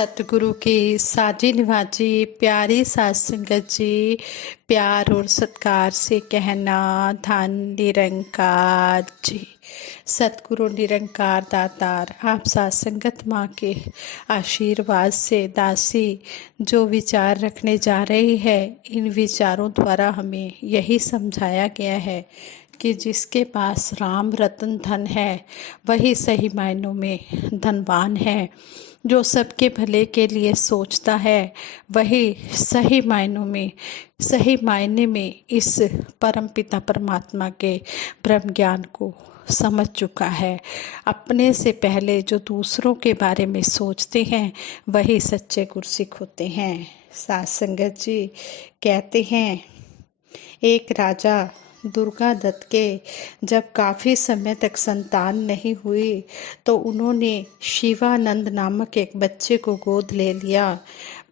सतगुरु की साजी निवाजी प्यारी साध संगत जी, प्यार और सत्कार से कहना धन निरंकार जी। सतगुरु निरंकार दातार आप साध संगत माँ के आशीर्वाद से दासी जो विचार रखने जा रही है, इन विचारों द्वारा हमें यही समझाया गया है कि जिसके पास राम रतन धन है वही सही मायनों में धनवान है। जो सबके भले के लिए सोचता है वही सही मायने में इस परम पिता परमात्मा के ब्रह्म ज्ञान को समझ चुका है। अपने से पहले जो दूसरों के बारे में सोचते हैं वही सच्चे गुरसिख होते हैं। साध संगत जी कहते हैं, एक राजा दुर्गा दत्त के जब काफ़ी समय तक संतान नहीं हुई तो उन्होंने शिवानंद नामक एक बच्चे को गोद ले लिया।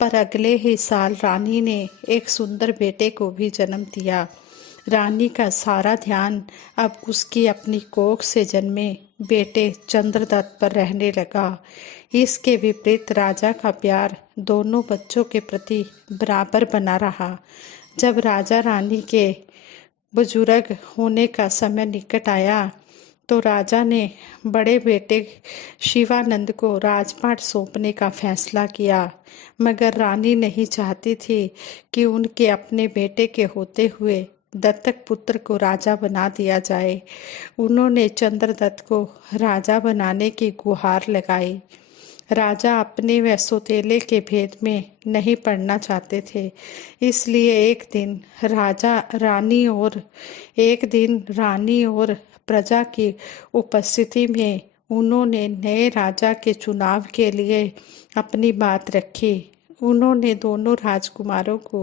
पर अगले ही साल रानी ने एक सुंदर बेटे को भी जन्म दिया। रानी का सारा ध्यान अब उसकी अपनी कोख से जन्मे बेटे चंद्रदत्त पर रहने लगा। इसके विपरीत राजा का प्यार दोनों बच्चों के प्रति बराबर बना रहा। जब राजा रानी के बुजुर्ग होने का समय निकट आया तो राजा ने बड़े बेटे शिवानंद को राजपाट सौंपने का फैसला किया, मगर रानी नहीं चाहती थी कि उनके अपने बेटे के होते हुए दत्तक पुत्र को राजा बना दिया जाए। उन्होंने चंद्रदत्त को राजा बनाने की गुहार लगाई। राजा अपने व सौतेले के भेद में नहीं पड़ना चाहते थे, इसलिए एक दिन रानी और प्रजा की उपस्थिति में उन्होंने नए राजा के चुनाव के लिए अपनी बात रखी। उन्होंने दोनों राजकुमारों को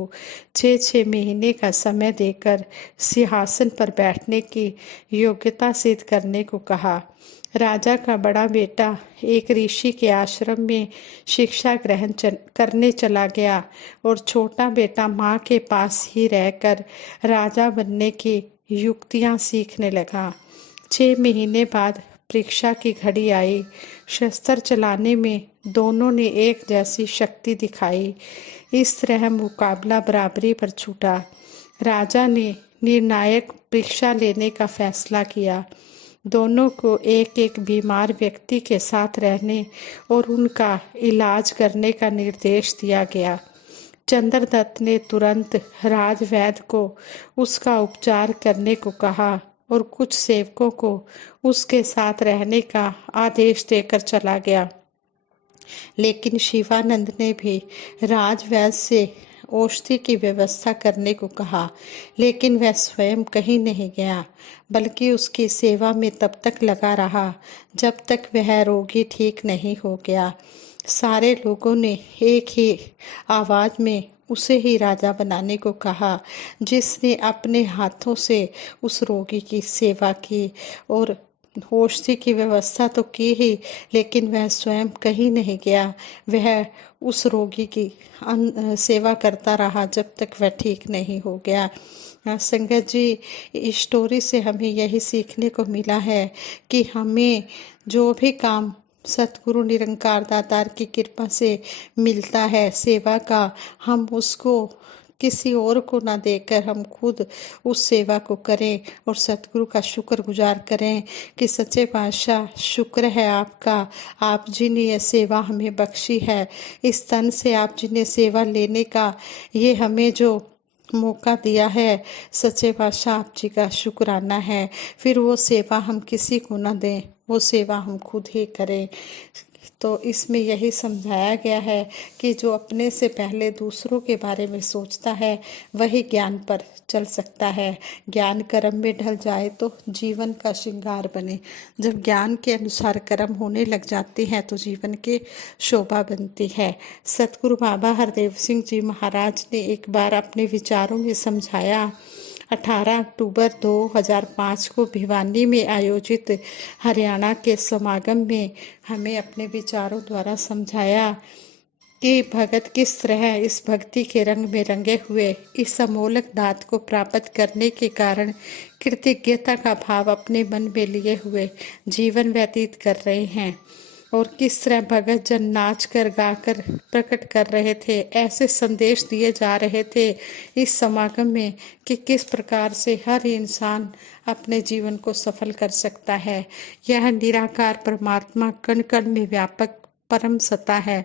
6-6 महीने का समय देकर सिंहासन पर बैठने की योग्यता सिद्ध करने को कहा। राजा का बड़ा बेटा एक ऋषि के आश्रम में शिक्षा ग्रहण करने चला गया और छोटा बेटा माँ के पास ही रहकर राजा बनने की युक्तियाँ सीखने लगा। 6 महीने बाद परीक्षा की घड़ी आई। शस्त्र चलाने में दोनों ने एक जैसी शक्ति दिखाई। इस तरह मुकाबला बराबरी पर छूटा। राजा ने निर्णायक परीक्षा लेने का फैसला किया। दोनों को एक एक बीमार व्यक्ति के साथ रहने और उनका इलाज करने का निर्देश दिया गया। चंद्रदत्त ने तुरंत राजवैद्य को उसका उपचार करने को कहा और कुछ सेवकों को उसके साथ रहने का आदेश देकर चला गया। लेकिन शिवानंद ने भी राजवैद्य से औषधि की व्यवस्था करने को कहा, लेकिन वह स्वयं कहीं नहीं गया, बल्कि उसकी सेवा में तब तक लगा रहा जब तक वह रोगी ठीक नहीं हो गया। सारे लोगों ने एक ही आवाज में उसे ही राजा बनाने को कहा, जिसने अपने हाथों से उस रोगी की सेवा की और औषधि की व्यवस्था तो की ही, लेकिन वह स्वयं कहीं नहीं गया। वह उस रोगी की सेवा करता रहा जब तक वह ठीक नहीं हो गया। संगत जी, इस स्टोरी से हमें यही सीखने को मिला है कि हमें जो भी काम सतगुरु निरंकार दातार की कृपा से मिलता है सेवा का, हम उसको किसी और को ना देकर हम खुद उस सेवा को करें और सतगुरु का शुक्रगुजार करें कि सच्चे पातशाह शुक्र है आपका, आप जी ने यह सेवा हमें बख्शी है। इस तन से आप जी ने सेवा लेने का ये हमें जो मौका दिया है, सच्चे पातशाह आप जी का शुक्राना है। फिर वो सेवा हम किसी को ना दें, वो सेवा हम खुद ही करें। तो इसमें यही समझाया गया है कि जो अपने से पहले दूसरों के बारे में सोचता है वही ज्ञान पर चल सकता है। ज्ञान कर्म में ढल जाए तो जीवन का श्रृंगार बने। जब ज्ञान के अनुसार कर्म होने लग जाते हैं तो जीवन की शोभा बनती है। सतगुरु बाबा हरदेव सिंह जी महाराज ने एक बार अपने विचारों में समझाया। 18 अक्टूबर 2005 को भिवानी में आयोजित हरियाणा के समागम में हमें अपने विचारों द्वारा समझाया कि भगत किस तरह इस भक्ति के रंग में रंगे हुए इस अमोलक दात को प्राप्त करने के कारण कृतज्ञता का भाव अपने मन में लिए हुए जीवन व्यतीत कर रहे हैं। और किस तरह भगत जन नाच कर गाकर प्रकट कर रहे थे, ऐसे संदेश दिए जा रहे थे इस समागम में कि किस प्रकार से हर इंसान अपने जीवन को सफल कर सकता है। यह निराकार परमात्मा कण कण में व्यापक परम सत्ता है।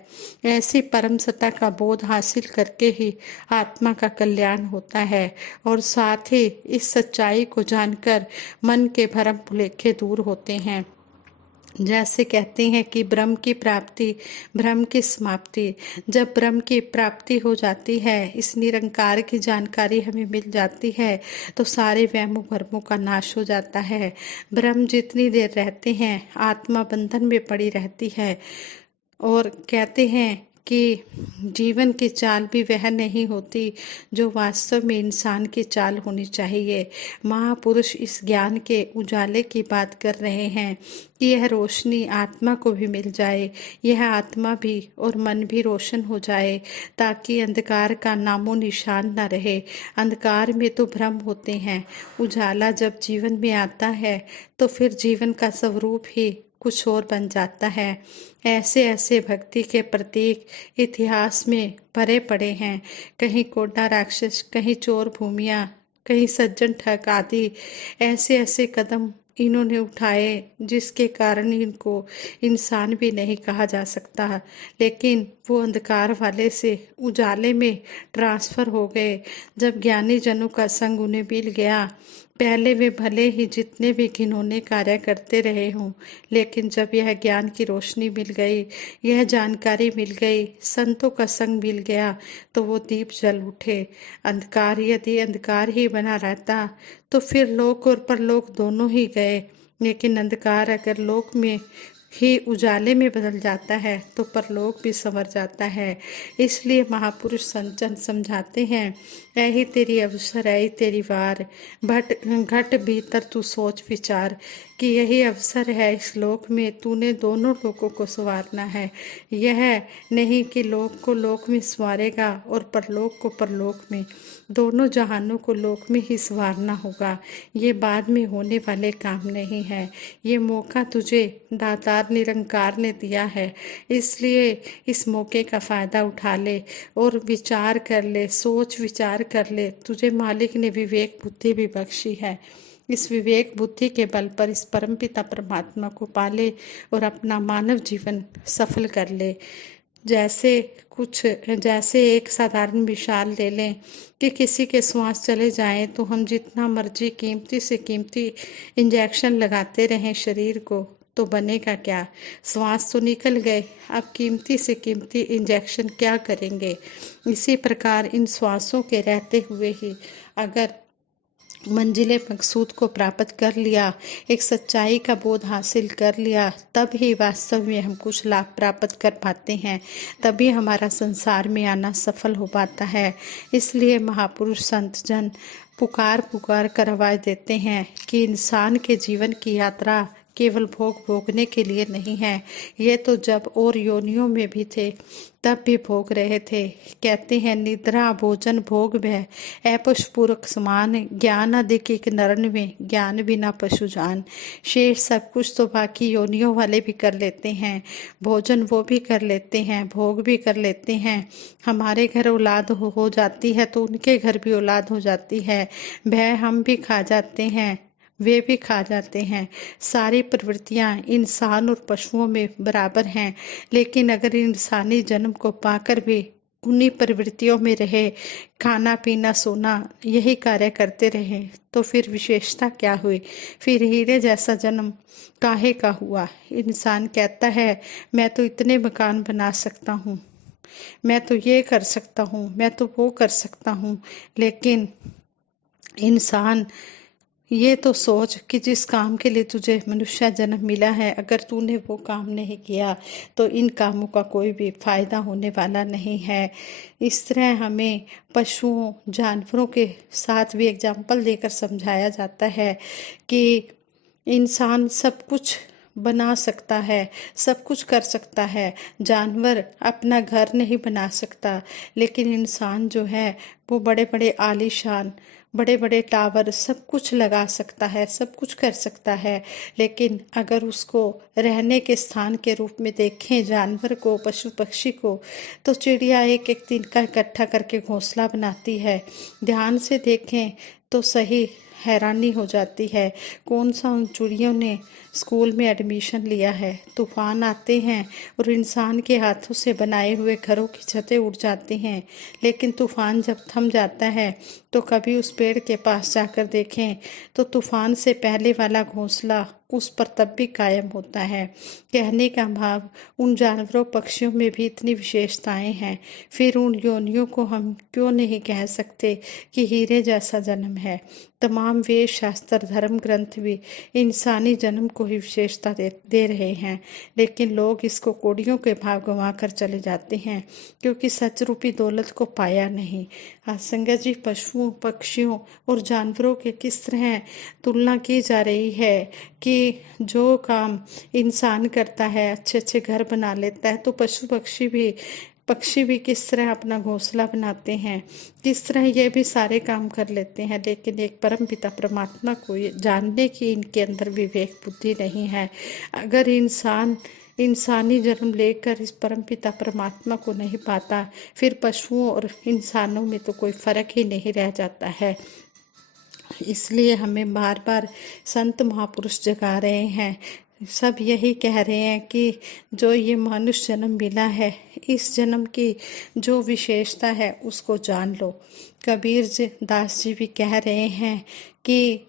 ऐसी परम सत्ता का बोध हासिल करके ही आत्मा का कल्याण होता है और साथ ही इस सच्चाई को जानकर मन के भरम भुलेखे दूर होते हैं। जैसे कहते हैं कि ब्रह्म की प्राप्ति ब्रह्म की समाप्ति। जब ब्रह्म की प्राप्ति हो जाती है, इस निरंकार की जानकारी हमें मिल जाती है, तो सारे वहमों भरमों का नाश हो जाता है। ब्रह्म जितनी देर रहते हैं, आत्मा बंधन में पड़ी रहती है। और कहते हैं कि जीवन की चाल भी वह नहीं होती जो वास्तव में इंसान की चाल होनी चाहिए। महापुरुष इस ज्ञान के उजाले की बात कर रहे हैं कि यह रोशनी आत्मा को भी मिल जाए, यह आत्मा भी और मन भी रोशन हो जाए, ताकि अंधकार का नामो निशान न रहे। अंधकार में तो भ्रम होते हैं, उजाला जब जीवन में आता है तो फिर जीवन का स्वरूप ही कुछ और बन जाता है। ऐसे ऐसे भक्ति के प्रतीक इतिहास में भरे पड़े हैं। कहीं कोडा राक्षस, कहीं चोर भूमिया, कहीं सज्जन ठग आदि ऐसे ऐसे कदम इन्होंने उठाए जिसके कारण इनको इंसान भी नहीं कहा जा सकता, लेकिन वो अंधकार वाले से उजाले में ट्रांसफर हो गए। जब ज्ञानी जनों का संग उन्हें मिल गया, पहले वे भले ही जितने भी घिनौने कार्य करते रहे हों, लेकिन जब यह ज्ञान की रोशनी मिल गई, यह जानकारी मिल गई, संतों का संग मिल गया, तो वो दीप जल उठे। अंधकार यदि अंधकार ही बना रहता तो फिर लोक और परलोक दोनों ही गए, लेकिन अंधकार अगर लोक में ही उजाले में बदल जाता है तो परलोक भी संवर जाता है। इसलिए महापुरुष संत जन समझाते हैं, यही तेरी अवसर है, तेरी वार, भट घट भीतर तू सोच विचार, कि यही अवसर है इस लोक में, तूने दोनों लोकों को संवारना है। यह नहीं कि लोक को लोक में संवारेगा और परलोक को परलोक में, दोनों जहानों को लोक में ही संवारना होगा। ये बाद में होने वाले काम नहीं है। ये मौका तुझे दातार निरंकार ने दिया है, इसलिए इस मौके का फायदा उठा ले और विचार कर ले, सोच विचार कर ले। तुझे मालिक ने विवेक बुद्धि भी बख्शी है। इस विवेक बुद्धि के बल पर इस परमपिता परमात्मा को पाले और अपना मानव जीवन सफल कर ले। जैसे एक साधारण मिसाल ले लें कि किसी के श्वास चले जाएं तो हम जितना मर्जी कीमती से कीमती इंजेक्शन लगाते रहें शरीर को, तो बनेगा क्या? श्वास तो निकल गए, अब कीमती से कीमती इंजेक्शन क्या करेंगे? इसी प्रकार इन श्वासों के रहते हुए ही अगर मंजिले मकसूद को प्राप्त कर लिया, एक सच्चाई का बोध हासिल कर लिया, तब ही वास्तव में हम कुछ लाभ प्राप्त कर पाते हैं, तभी हमारा संसार में आना सफल हो पाता है। इसलिए महापुरुष संत जन पुकार पुकार कर आवाज देते हैं कि इंसान के जीवन की यात्रा केवल भोग भोगने के लिए नहीं है। ये तो जब और योनियों में भी थे तब भी भोग रहे थे। कहते हैं, निद्रा भोजन भोग भय अपुष्पूरक समान, ज्ञान अधिक एक नरन में, ज्ञान बिना पशु जान। शेष सब कुछ तो बाकी योनियों वाले भी कर लेते हैं, भोजन वो भी कर लेते हैं, भोग भी कर लेते हैं। हमारे घर औलाद हो जाती है तो उनके घर भी औलाद हो जाती है। भय हम भी खा जाते हैं, वे भी खा जाते हैं। सारी प्रवृत्तियां इंसान और पशुओं में बराबर हैं, लेकिन अगर इंसानी जन्म को पाकर भी उन्हीं प्रवृत्तियों में रहे, खाना पीना सोना यही कार्य करते रहे, तो फिर विशेषता क्या हुई? फिर हीरे जैसा जन्म काहे का हुआ? इंसान कहता है, मैं तो इतने मकान बना सकता हूँ, मैं तो ये कर सकता हूँ, मैं तो वो कर सकता हूँ, लेकिन इंसान ये तो सोच कि जिस काम के लिए तुझे मनुष्य जन्म मिला है, अगर तूने वो काम नहीं किया तो इन कामों का कोई भी फायदा होने वाला नहीं है। इस तरह हमें पशुओं जानवरों के साथ भी एग्जाम्पल देकर समझाया जाता है कि इंसान सब कुछ बना सकता है, सब कुछ कर सकता है। जानवर अपना घर नहीं बना सकता, लेकिन इंसान जो है वो बड़े बड़े आलीशान बड़े बड़े टावर सब कुछ लगा सकता है, सब कुछ कर सकता है, लेकिन अगर उसको रहने के स्थान के रूप में देखें जानवर को, पशु पक्षी को, तो चिड़िया एक एक दिन का इकट्ठा करके घोंसला बनाती है। ध्यान से देखें तो सही, हैरानी हो जाती है। कौन सा उन चिड़ियों ने स्कूल में एडमिशन लिया है। तूफान आते हैं और इंसान के हाथों से बनाए हुए घरों की छतें उड़ जाती हैं, लेकिन तूफान जब थम जाता है तो कभी उस पेड़ के पास जाकर देखें तो तूफान से पहले वाला घोंसला उस पर तब भी कायम होता है। कहने का भाव, उन जानवरों पक्षियों में भी इतनी विशेषताएं हैं, फिर उन योनियों को हम क्यों नहीं कह सकते कि हीरे जैसा जन्म है। तमाम वेद शास्त्र धर्म ग्रंथ भी इंसानी जन्म को ही विशेषता दे रहे हैं, लेकिन लोग इसको कौड़ियों के भाव गंवा कर चले जाते हैं, क्योंकि सच रूपी दौलत को पाया नहीं। संगत जी, पशुओं पक्षियों और जानवरों के किस तरह तुलना की जा रही है कि जो काम इंसान करता है, अच्छे अच्छे घर बना लेता है, तो पक्षी भी किस तरह अपना घोंसला बनाते हैं, किस तरह ये भी सारे काम कर लेते हैं, लेकिन एक परम पिता परमात्मा को जानने की इनके अंदर विवेक बुद्धि नहीं है। अगर इंसान इंसानी जन्म लेकर इस परम पिता परमात्मा को नहीं पाता, फिर पशुओं और इंसानों में तो कोई फर्क ही नहीं रह जाता है। इसलिए हमें बार बार संत महापुरुष जगा रहे हैं, सब यही कह रहे हैं कि जो ये मनुष्य जन्म मिला है, इस जन्म की जो विशेषता है उसको जान लो। कबीर जी दास जी भी कह रहे हैं कि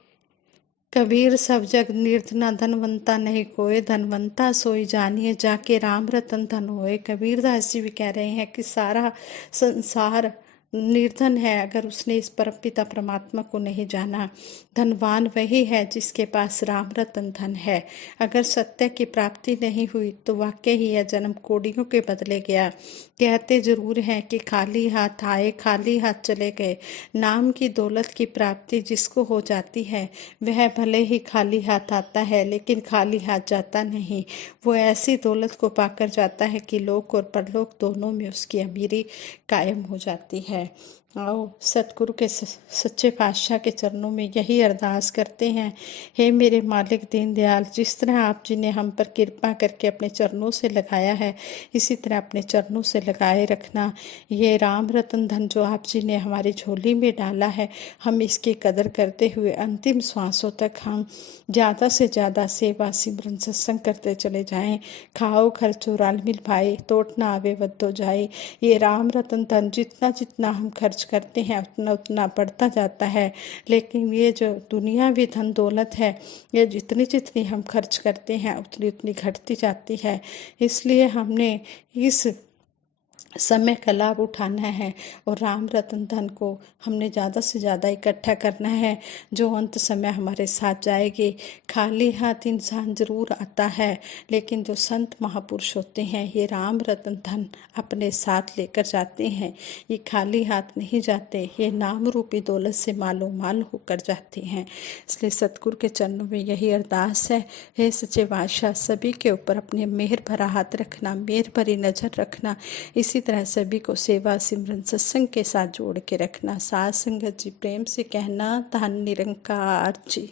कबीर सब जग निर्धना धनवंता नहीं कोय, धनवंता सोई जानिए जाके राम रतन धन होए। कबीर दास जी भी कह रहे हैं कि सारा संसार निर्धन है अगर उसने इस परमपिता परमात्मा को नहीं जाना। धनवान वही है जिसके पास राम रतन धन है। अगर सत्य की प्राप्ति नहीं हुई तो वाकई ही यह जन्म कोड़ियों के बदले गया। कहते जरूर हैं कि खाली हाथ आए खाली हाथ चले गए। नाम की दौलत की प्राप्ति जिसको हो जाती है वह भले ही खाली हाथ आता है, लेकिन खाली हाथ जाता नहीं। वो ऐसी दौलत को पाकर जाता है कि लोक और परलोक दोनों में उसकी अमीरी कायम हो जाती है। आओ सतगुरु के सच्चे पातशाह के चरणों में यही अरदास करते हैं, हे मेरे मालिक दीनदयाल, जिस तरह आप जी ने हम पर कृपा करके अपने चरणों से लगाया है, इसी तरह अपने चरणों से लगाए रखना। ये राम रतन धन जो आप जी ने हमारी झोली में डाला है, हम इसकी कदर करते हुए अंतिम श्वासों तक हम ज़्यादा से ज़्यादा सेवा सिमरन सत्संग करते चले जाएं। खाओ खर्चो राल मिल भाई, तोट ना आवे वद्दो जाए। ये राम रतन धन जितना जितना हम खर्च करते हैं उतना उतना बढ़ता जाता है, लेकिन ये जो दुनियावी धन दौलत है, ये जितनी जितनी हम खर्च करते हैं उतनी उतनी घटती जाती है। इसलिए हमने इस समय का लाभ उठाना है और राम रतन धन को हमने ज़्यादा से ज़्यादा इकट्ठा करना है, जो अंत समय हमारे साथ जाएगी। खाली हाथ इंसान जरूर आता है, लेकिन जो संत महापुरुष होते हैं ये राम रतन धन अपने साथ लेकर जाते हैं। ये खाली हाथ नहीं जाते, ये नाम रूपी दौलत से मालो माल होकर जाते हैं। इसलिए सतगुरु के चरणों में यही अरदास है, हे सच्चे बादशाह, सभी के ऊपर अपने मेहर भरा हाथ रखना, मेहर भरी नज़र रखना। इसी तरह सभी को सेवा सिमरन सत्संग के साथ जोड़ के रखना। साथ संगत जी प्रेम से कहना, धन निरंकार जी।